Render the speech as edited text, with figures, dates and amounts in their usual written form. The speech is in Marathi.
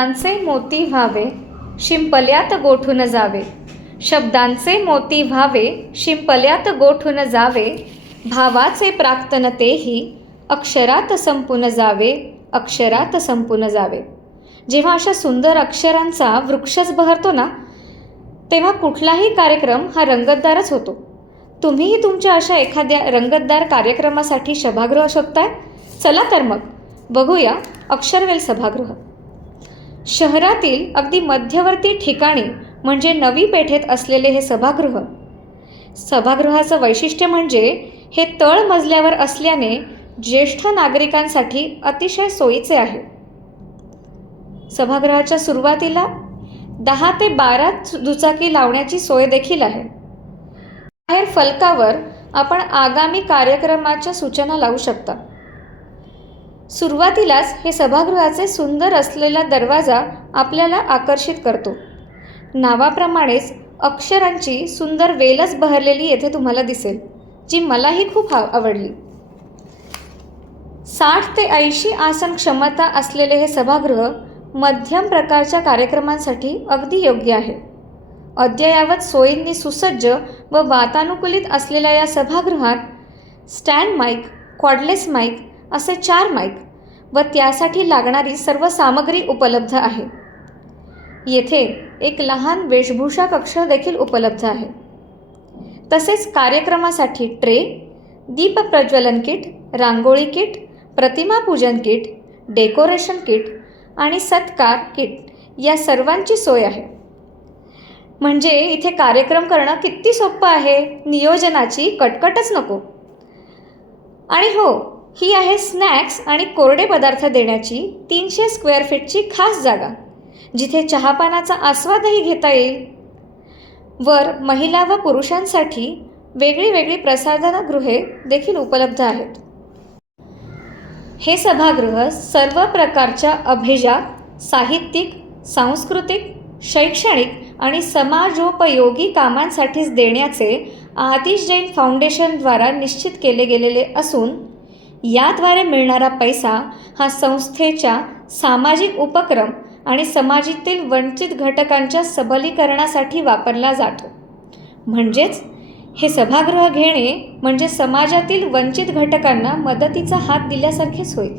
शब्दांचे मोती व्हावे शिंपल्यात गोठून जावे, शब्दांचे मोती व्हावे शिंपल्यात गोठून जावे, भावाचे प्राक्तन तेही अक्षरात संपून जावे, अक्षरात संपून जावे. जेव्हा अशा सुंदर अक्षरांचा वृक्षच बहरतो ना, तेव्हा कुठलाही कार्यक्रम हा रंगतदारच होतो. तुम्हीही तुमच्या अशा एखाद्या रंगतदार कार्यक्रमासाठी सभागृह शोधताय? चला तर मग बघूया अक्षरवेल सभागृह. शहरातील अगदी मध्यवर्ती ठिकाणी म्हणजे नवी पेठेत असलेले हे सभागृह. सभागृहाचं वैशिष्ट्य म्हणजे हे तळ मजल्यावर असल्याने ज्येष्ठ नागरिकांसाठी अतिशय सोयीचे आहे. सभागृहाच्या सुरुवातीला 10 ते 12 दुचाकी लावण्याची सोय देखील आहे. बाहेर फलकावर आपण आगामी कार्यक्रमाच्या सूचना लावू शकता. सुरुवातीलाच हे सभागृहाचे सुंदर असलेला दरवाजा आपल्याला आकर्षित करतो. नावाप्रमाणेच अक्षरांची सुंदर वेलच बहरलेली येथे तुम्हाला दिसेल, जी मलाही खूप आवडली. 60 ते 80 आसन क्षमता असलेले हे सभागृह मध्यम प्रकारच्या कार्यक्रमांसाठी अगदी योग्य आहे. अद्ययावत सोयींनी सुसज्ज व वातानुकूलित असलेल्या या सभागृहात स्टँड माईक, कॉर्डलेस माईक असे 4 माईक व त्यासाठी लागणारी सर्व सामग्री उपलब्ध आहे. येथे एक लहान वेशभूषा कक्ष देखील उपलब्ध आहे. तसेच कार्यक्रमासाठी ट्रे, दीप प्रज्वलन किट, रांगोळी किट, प्रतिमा पूजन किट, डेकोरेशन किट आणि सत्कार किट या सर्वांची सोय आहे. म्हणजे इथे कार्यक्रम करणं किती सोपं आहे, नियोजनाची कटकटच नको. आणि हो, ही आहे स्नॅक्स आणि कोरडे पदार्थ देण्याची 300 स्क्वेअर फीटची खास जागा, जिथे चहापानाचा आस्वादही घेता येईल. वर महिला व पुरुषांसाठी वेगळी वेगळी प्रसाधनगृहे देखील उपलब्ध आहेत. हे सभागृह सर्व प्रकारच्या अभिजात, साहित्यिक, सांस्कृतिक, शैक्षणिक आणि समाजोपयोगी कामांसाठीच देण्याचे आतिश जैन फाउंडेशनद्वारा निश्चित केले गेलेले असून, याद्वारे मिळणारा पैसा हा संस्थेच्या सामाजिक उपक्रम आणि समाजातील वंचित घटकांच्या सबलीकरणासाठी वापरला जातो. म्हणजेच हे सभागृह घेणे म्हणजे समाजातील वंचित घटकांना मदतीचा हात दिल्यासारखेच होईल.